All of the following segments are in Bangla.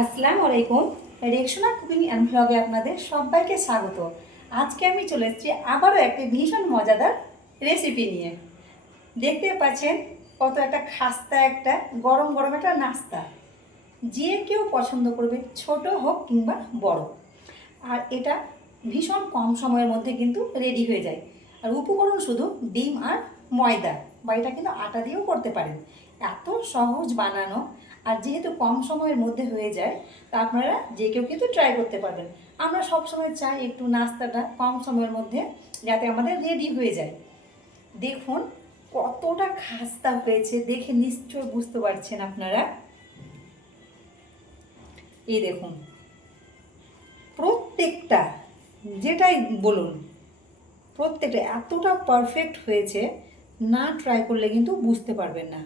আসসালামু আলাইকুম। রেক্সোনা কুকিং অ্যান্ড ভ্লগে আপনাদের সবাইকে স্বাগত। আজকে আমি চলে এসেছি আবারও একটি ভীষণ মজাদার রেসিপি নিয়ে। দেখতে পাচ্ছেন কত একটা খাস্তা, একটা গরম গরম একটা নাস্তা, যে কেউ পছন্দ করবে, ছোট হোক কিংবা বড়। আর এটা ভীষণ কম সময়ের মধ্যে কিন্তু রেডি হয়ে যায়। আর উপকরণ শুধু ডিম আর ময়দা, বা এটা কিন্তু আটা দিয়েও করতে পারেন। এত সহজ বানানো, আর যেহেতু কম সময়ের মধ্যে হয়ে যায়, তা আপনারা যে কেউ কিন্তু ট্রাই করতে পারবেন। আমরা সবসময় চাই একটু নাস্তাটা কম সময়ের মধ্যে যাতে আমাদের রেডি হয়ে যায়। দেখুন কতটা খাস্তা হয়েছে, দেখে নিশ্চয় বুঝতে পারছেন আপনারা। এই দেখুন, প্রত্যেকটা, যেটাই বলুন, প্রত্যেকটা এতটা পারফেক্ট হয়েছে, না ট্রাই করলে কিন্তু বুঝতে পারবেন না।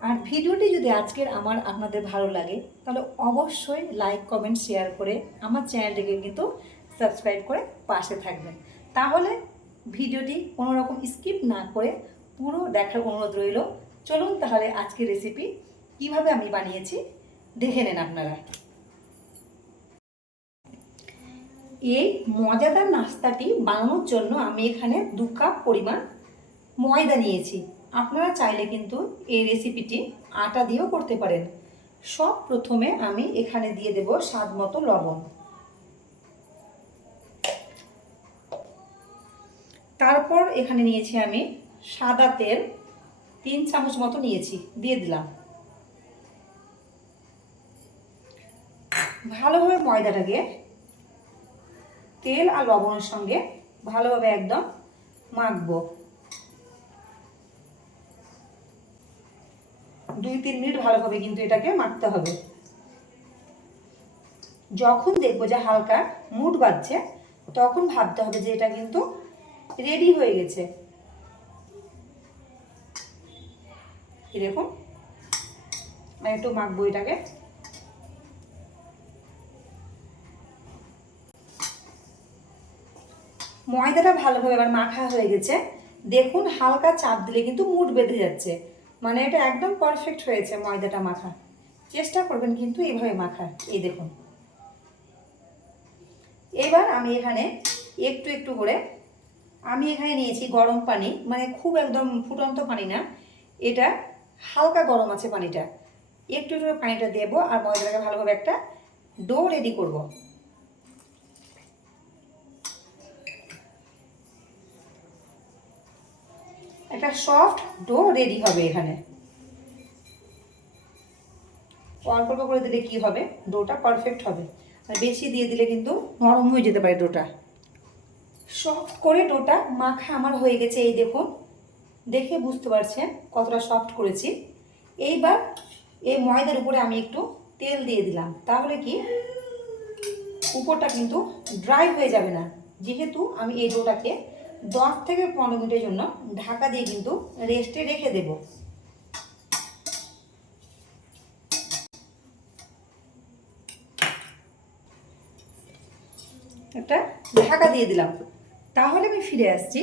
আর ভিডিওটি যদি আজকের আপনাদের ভালো লাগে, তাহলে অবশ্যই লাইক, কমেন্ট, শেয়ার করে আমার চ্যানেলটিকে কিন্তু সাবস্ক্রাইব করে পাশে থাকবেন। তাহলে ভিডিওটি কোনো রকম স্কিপ না করে পুরো দেখার অনুরোধ রইল। চলুন তাহলে আজকের রেসিপি কিভাবে আমি বানিয়েছি দেখে নেন আপনারা। এই মজাদার নাস্তাটি বানানোর জন্য আমি এখানে 2 কাপ পরিমাণ ময়দা নিয়েছি। আপনারা চাইলে কিন্তু এই রেসিপিটি আটা দিয়েও করতে পারেন। সব প্রথমে আমি এখানে দিয়ে দেব স্বাদ মতো লবণ। তারপর এখানে নিয়েছি আমি সাদা তেল, 3 চামচ মতো নিয়েছি, দিয়ে দিলাম। ভালোভাবে ময়দাটাকে তেল আর লবণের সঙ্গে ভালোভাবে একদম মাখবো। 2-3 মিনিট ভালোভাবে কিন্তু এটাকে মাখতে হবে। যখন দেখবো যে হালকা মুড বাজছে, তখন ভাবতে হবে যে এটা কিন্তু রেডি হয়ে গেছে। এই দেখুন, আমি একটু মাখবো এটাকে। ময়দাটা ভালোভাবে এবার মাখা হয়ে গেছে। দেখুন হালকা চাপ দিলে কিন্তু মুড বেঁধে যাচ্ছে, মানে এটা একদম পারফেক্ট হয়েছে ময়দাটা মাখা। চেষ্টা করবেন কিন্তু এইভাবে মাখার। এই দেখুন, এবার আমি এখানে একটু একটু করে আমি এখানে নিয়েছি গরম পানি, মানে খুব একদম ফুটন্ত পানি না, এটা হালকা গরম আছে পানিটা। একটু একটু পানিটা দেবো আর ময়দাটাকে ভালোভাবে একটা ডো রেডি করব। একটা সফট ডো রেডি হবে এখানে। অল্প অল্প করে দিলে কি হবে, ডোটা পারফেক্ট হবে। আর বেশি দিয়ে দিলে কিন্তু নরম হয়ে যেতে পারে ডোটা। সফট করে ডোটা মাখা আমার হয়ে গেছে। এই দেখুন, দেখে বুঝতে পারছেন কতটা সফট করেছি। এইবার এই ময়দার উপরে আমি একটু তেল দিয়ে দিলাম, তাহলে কি উপরটা কিন্তু ড্রাই হয়ে যাবে না। যেহেতু আমি এই ডোটাকে 10 থেকে 15 মিনিটের জন্য ঢাকা দিয়ে কিন্তু রেস্টে রেখে দেব। একটা ঢাকা দিয়ে দিলাম। তাহলে আমি ফিরে আসছি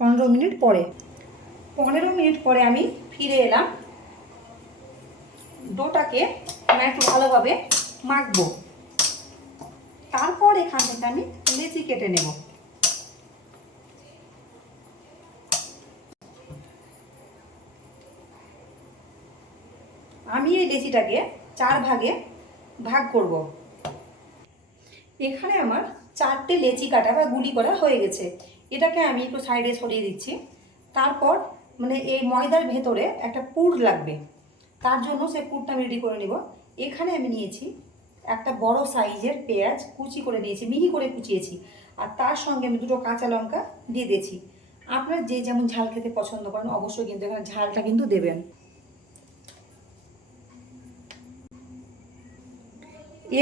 15 মিনিট পরে। 15 মিনিট পরে আমি ফিরে এলাম। ডোটাকে আমি একটু ভালোভাবে মাখবো। তারপর এখান থেকে আমি লেচি কেটে নেব। আমি এই লেচিটাকে 4 ভাগে ভাগ করব। এখানে আমার 4টে লেচি কাটা বা গুলি করা হয়ে গেছে। এটাকে আমি একটু সাইডে সরিয়ে দিচ্ছি। তারপর মানে এই ময়দার ভেতরে একটা পুর লাগবে, তার জন্য সেই পুরটা আমি রেডি করে নেব। এখানে আমি নিয়েছি একটা বড় সাইজের পেঁয়াজ, কুচি করে নিয়েছি, মিহি করে কুচিয়েছি। আর তার সঙ্গে আমি 2টো কাঁচা লঙ্কা দিয়ে দিয়েছি। আপনারা যে যেমন ঝাল খেতে পছন্দ করেন অবশ্যই কিন্তু এখানে ঝালটা কিন্তু দেবেন।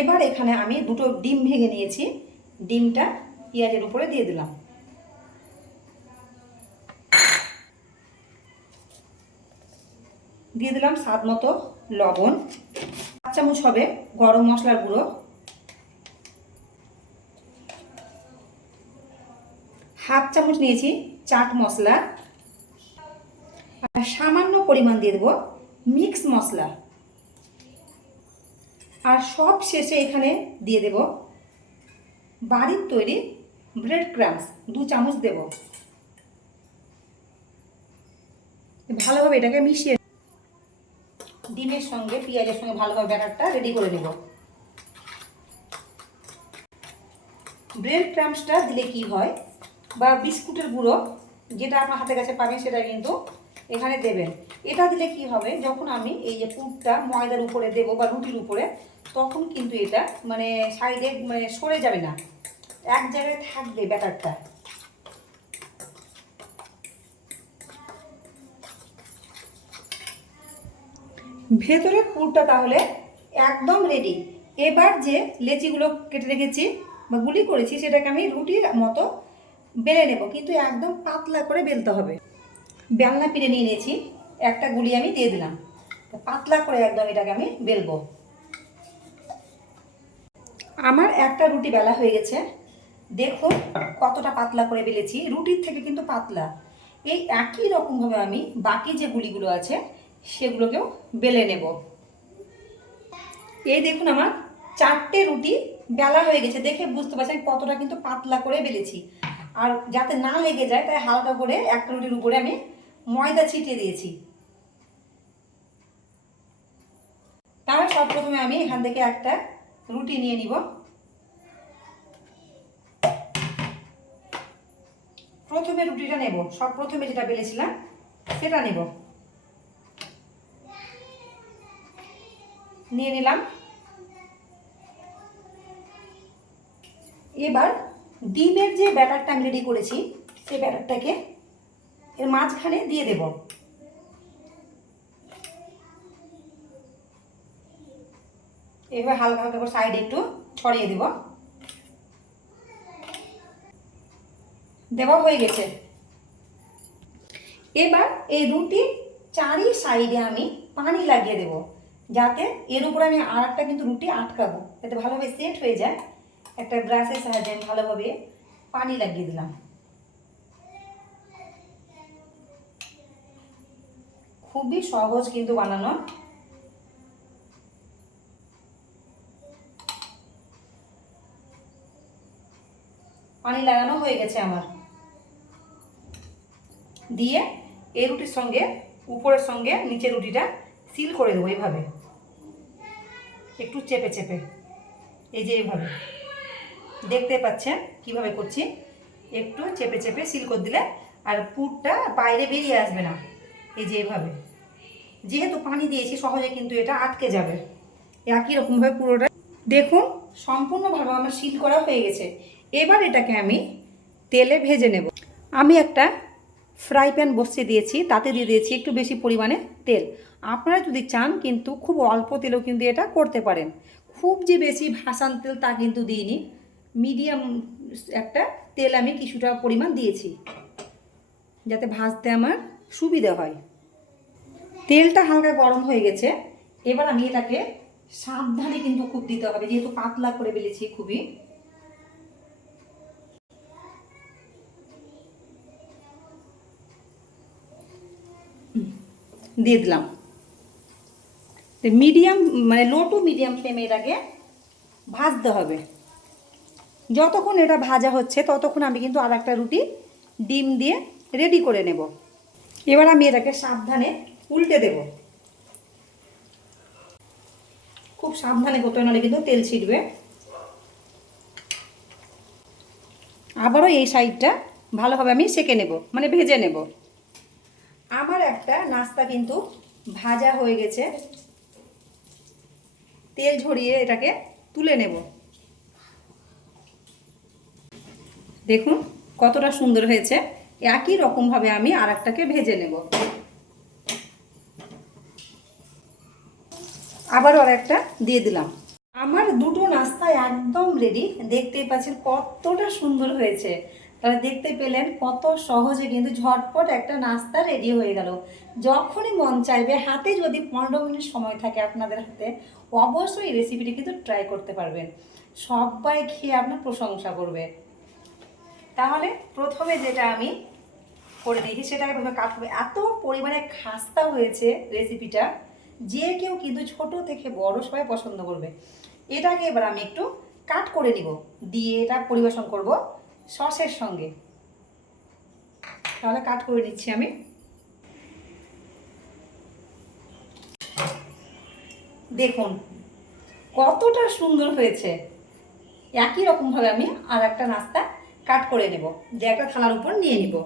এবার এখানে আমি 2টো ডিম ভেঙে নিয়েছি, ডিমটা পেঁয়াজের উপরে দিয়ে দিলাম। দিয়ে দিলাম স্বাদ মতো লবণ, 5 চামচ হবে গরম মশলার গুঁড়ো, 1/2 চামচ নিয়েছি চাট মশলা, আর সামান্য পরিমাণ দিয়ে দেবো মিক্স মশলা। আর সব শেষে এখানে দিয়ে দেব বাড়ির তৈরি ব্রেড ক্রাম্বস 2 চামচ দেব। ভালোভাবে এটাকে মিশিয়ে ডিমের সঙ্গে পেঁয়াজের সঙ্গে ভালোভাবে ব্যাটারটা রেডি করে নেব। ব্রেড ক্রাম্বসটা দিলে কি হয়, বা বিস্কুটের গুঁড়ো যেটা আপনার হাতের কাছে পাবেন সেটা কিন্তু এখানে দেবেন। এটা দিলে কি হবে, যখন আমি এই যে পুরটা ময়দার উপরে দেবো বা রুটির উপরে, তখন কিন্তু এটা মানে সাইডে মানে সরে যাবে না, এক জায়গায় থাকবে ব্যাটারটা। ভেতরের পুরটা তাহলে একদম রেডি। এবার যে লেচিগুলো কেটে রেখেছি বা গুলি করেছি সেটাকে আমি রুটির মতো বেলে নেব, কিন্তু একদম পাতলা করে বেলতে হবে। বেলনা পিড়ে নিয়ে নিয়েছি, একটা গুলি আমি দিয়ে দিলাম, পাতলা করে একদম এটাকে আমি বেলবো। আমার একটা রুটি বেলা হয়ে গেছে, দেখুন কতটা পাতলা করে বেলেছি, রুটির থেকে কিন্তু পাতলা। এই একই রকমভাবে আমি বাকি যে গুলিগুলো আছে সেগুলোকেও বেলে নেব। এই দেখুন আমার 4টে রুটি বেলা হয়ে গেছে, দেখে বুঝতে পারছেন কতটা কিন্তু পাতলা করে বেলেছি। আর যাতে না লেগে যায় তাই হালকা করে একটা রুটির উপরে আমি ময়দা ছিটিয়ে দিয়েছি। তাহলে সব প্রথমে আমি এখান থেকে একটা রুটি নিয়ে নিব। প্রথমে রুটিটা নেব, সব প্রথমে যেটা বেলেছিলাম সেটা নেব, নিয়ে নিলাম। এবার ডিমের যে ব্যাটারটা আমি রেডি করেছি সেই ব্যাটারটাকে এর মাঝখানে দিয়ে দেব। এবার হালকা হালকা করে সাইডে একটু ছড়িয়ে দেব। দেওয়া হয়ে গেছে। এবার এই রুটির চারি সাইডে আমি পানি লাগিয়ে দেব, যাতে এর উপরে আমি আর একটা কিন্তু রুটি আটকাবো, যাতে ভালোভাবে সেট হয়ে যায়। একটা ব্রাশের সাহায্যে আমি ভালোভাবে পানি লাগিয়ে দিলাম। খুবই সহজ কিন্তু বানানো। পানি লাগানো হয়ে গেছে আমার। দিয়ে এই রুটির সঙ্গে উপরের সঙ্গে নিচের রুটিটা সিল করে দেবো এইভাবে, একটু চেপে চেপে, এই যে এইভাবে দেখতে পাচ্ছেন কিভাবে করছি, একটু চেপে চেপে সিল করে দিলে আর পুরটা বাইরে বেরিয়ে আসবে না। এই যে এইভাবে, যেহেতু পানি দিয়েছি সহজে কিন্তু এটা আটকে যাবে। একই রকমভাবে পুরোটা দেখুন সম্পূর্ণভাবে আমার সিল করা হয়ে গেছে। এবার এটাকে আমি তেলে ভেজে নেব। আমি একটা ফ্রাই প্যান বসিয়ে দিয়েছি, তাতে দিয়ে দিয়েছি একটু বেশি পরিমাণে তেল। আপনারা যদি চান কিন্তু খুব অল্প তেলেও কিন্তু এটা করতে পারেন, খুব যে বেশি ভাসান তেল তা কিন্তু দিইনি, মিডিয়াম একটা তেল আমি কিছুটা পরিমাণ দিয়েছি, যাতে ভাজতে আমার সুবিধা হয়। তেলটা হালকা গরম হয়ে গেছে। এবার আমি এটাকে সাবধানে কিন্তু খুব দিতে হবে, যেহেতু পাতলা করে বেলেছি খুবই। দিয়ে দিলাম। মিডিয়াম মানে লো টু মিডিয়াম ফ্লেমে এটাকে ভাজতে হবে। যতক্ষণ এটা ভাজা হচ্ছে ততক্ষণ আমি কিন্তু আর একটা রুটি ডিম দিয়ে রেডি করে নেব। এবার আমি এটাকে সাবধানে উল্টে দেব, খুব সাবধানে করতে হবে, নাহলে কিন্তু তেল ছিটবে। আবারও এই সাইডটা ভালোভাবে আমি সেঁকে নেব, মানে ভেজে নেব। আমার একটা নাস্তা কিন্তু ভাজা হয়ে গেছে, তেল ঝরিয়ে এটাকে তুলে নেব। দেখুন কতটা সুন্দর হয়েছে। একই রকমভাবে আমি আর একটাকে ভেজে নেব। আবারও আর একটা দিয়ে দিলাম। আমার দুটো নাস্তা একদম রেডি, দেখতেই পাচ্ছেন কতটা সুন্দর হয়েছে। তাহলে দেখতে পেলেন কত সহজে কিন্তু ঝটপট একটা নাস্তা রেডি হয়ে গেল। যখনই মন চাইবে, হাতে যদি 15 মিনিট সময় থাকে আপনাদের হাতে, অবশ্যই এই রেসিপিটি কিন্তু ট্রাই করতে পারবেন। সবাই খেয়ে আপনার প্রশংসা করবে। তাহলে প্রথমে যেটা আমি করে দিয়েছি সেটাকে প্রথমে কাটবে। এত পরিমাণে খাস্তা হয়েছে রেসিপিটা, যে কেউ কিন্তু ছোট থেকে বড় সবাই পছন্দ করবে। এটাকে এবার আমি একটু কাট করে নিব, দিয়ে এটা পরিবেশন করব সসের সঙ্গে। তাহলে কাট করে নিচ্ছি আমি। দেখুন কতটা সুন্দর হয়েছে। একই রকমভাবে আমি আর একটা নাস্তা কাট করে নেব, যে একটা থালার উপর নিয়ে নিব।